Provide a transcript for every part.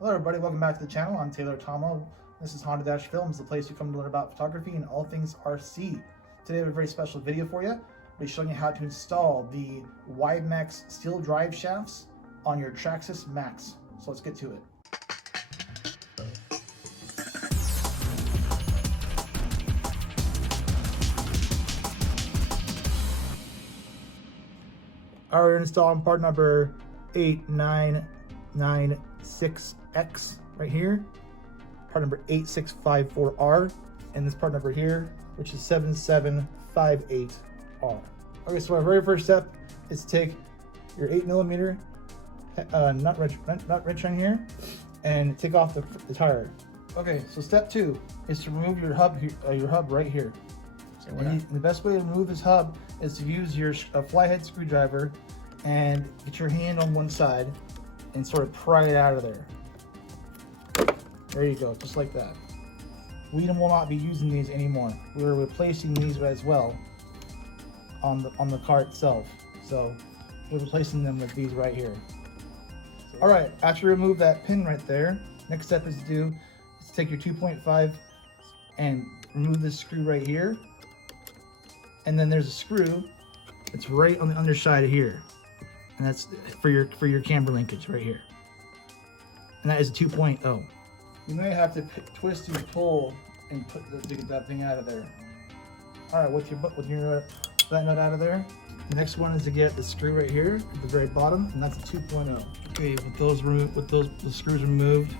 Hello everybody, welcome back to the channel. I'm Tommila. This is Honda Dash Films, the place you come to learn about photography and all things RC. Today I have a very special video for you. I'll be showing you how to install the WideMax steel drive shafts on your TRAXXAS MAXX. So let's get to it. Alright, we're installing part number 8995X right here, part number 8654R, and this part number here, which is 7758R. Okay, so our very first step is to take your 8mm nut wrench on here and take off the tire. Okay, so step 2 is to remove your hub right here. And the best way to remove this hub is to use your flyhead screwdriver and get your hand on one side and sort of pry it out of there. There you go, just like that. We will not be using these anymore. We're replacing these as well on the car itself. So we're replacing them with these right here. All right, after you remove that pin right there, next step is to take your 2.5 and remove this screw right here. And then there's a screw that's right on the underside of here, and that's for your camber linkage right here. And that is a 2.0. You may have to twist and pull and to get that thing out of there. All right, with your that nut out of there. The next one is to get the screw right here at the very bottom, and that's a 2.0. Okay, the screws removed,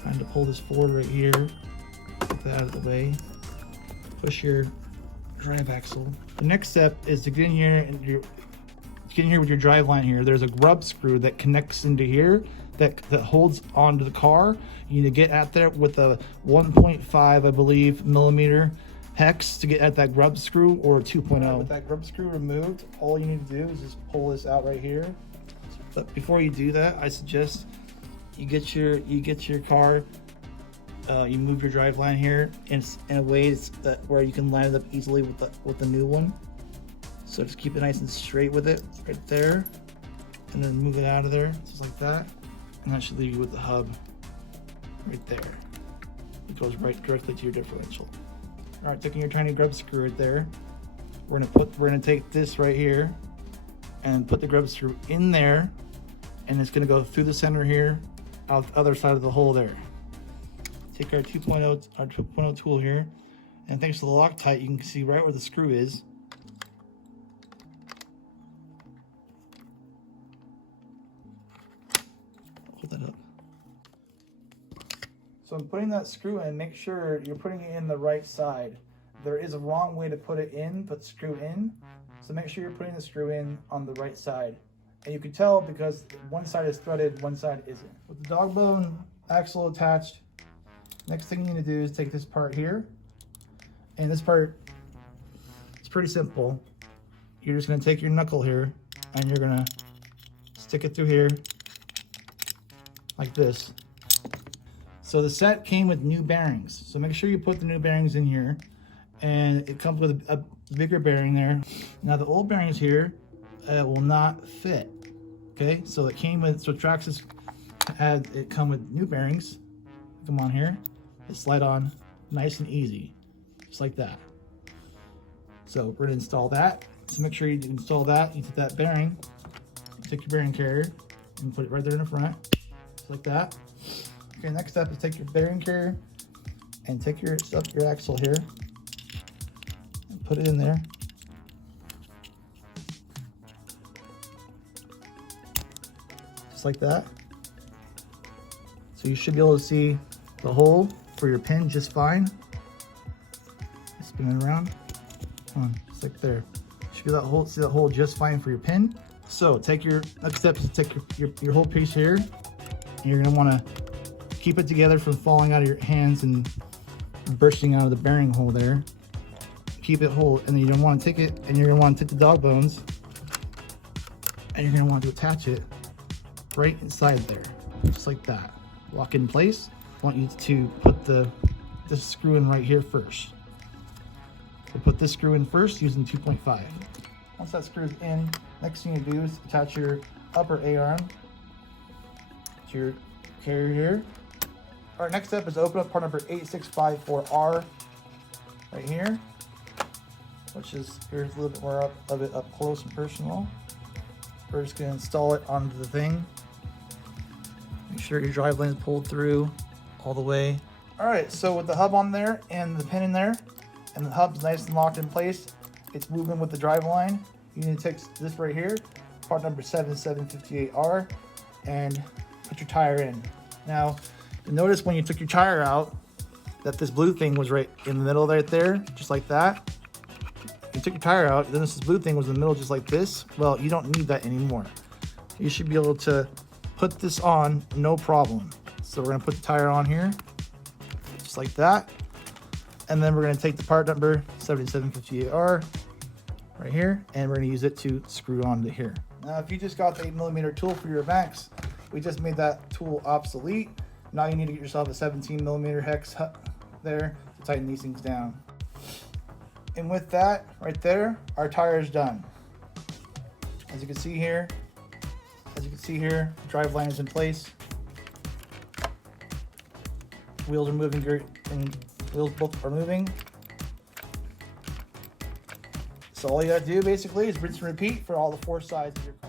trying to pull this forward right here, get that out of the way. Push your drive axle. The next step is to get in here and get in here with your drive line here. There's a grub screw that connects into here that holds onto the car. You need to get at there with a 1.5, I believe, millimeter hex to get at that grub screw, or a 2.0. With that grub screw removed, all you need to do is just pull this out right here. But before you do that, I suggest you get your car. You move your drive line here in a way where you can line it up easily with the new one. So just keep it nice and straight with it right there, and then move it out of there just like that, and that should leave you with the hub right there. It goes right directly to your differential. All right, taking your tiny grub screw right there, we're gonna take this right here and put the grub screw in there, and it's gonna go through the center here, out the other side of the hole there. Take our 2.0 tool here, and thanks to the Loctite, you can see right where the screw is. Hold that up. So I'm putting that screw in. Make sure you're putting it in the right side. There is a wrong way to put the screw in. So make sure you're putting the screw in on the right side. And you can tell because one side is threaded, one side isn't. With the dog bone axle attached, next thing you need to do is take this part here, and this part, it's pretty simple. You're just gonna take your knuckle here, and you're gonna stick it through here, like this. So the set came with new bearings, so make sure you put the new bearings in here, and it comes with a bigger bearing there. Now the old bearings here will not fit, okay? So TRAXXAS had it come with new bearings. Come on here. They slide on nice and easy, just like that. So we're gonna install that. So make sure you install that. You take that bearing, take your bearing carrier, and put it right there in the front, just like that. Okay, next step is take your bearing carrier and take your axle here and put it in there. Just like that. So you should be able to see the hole for your pin just fine. Spin it around. Come on, just like there. You should see that hole just fine for your pin. So next step is to take your whole piece here, and you're gonna wanna keep it together from falling out of your hands and bursting out of the bearing hole there. Keep it whole, and then you're gonna wanna take it, and you're gonna wanna take the dog bones, and you're gonna want to attach it right inside there, just like that. Lock it in place. I want you to put this screw in right here first. So put this screw in first using 2.5. Once that screw is in, next thing you do is attach your upper A-arm to your carrier here. All right, next step is open up part number 8654R right here, which is, here's a little bit more of it up close and personal. We're just gonna install it onto the thing. Make sure your drive lane is pulled through all the way. All right, so with the hub on there and the pin in there, and the hub's nice and locked in place, it's moving with the drive line. You need to take this right here, part number 7758R, and put your tire in. Now, you notice when you took your tire out that this blue thing was right in the middle right there, just like that. You took your tire out, then this blue thing was in the middle just like this. Well, you don't need that anymore. You should be able to put this on, no problem. So we're gonna put the tire on here, just like that. And then we're gonna take the part number 7758R right here, and we're gonna use it to screw onto here. Now, if you just got the 8mm tool for your Maxx, we just made that tool obsolete. Now you need to get yourself a 17mm hex there to tighten these things down. And with that, right there, our tire is done. As you can see here, the drive line is in place. Wheels are moving great, and wheels both are moving. So all you gotta do basically is rinse and repeat for all the 4 sides of your car.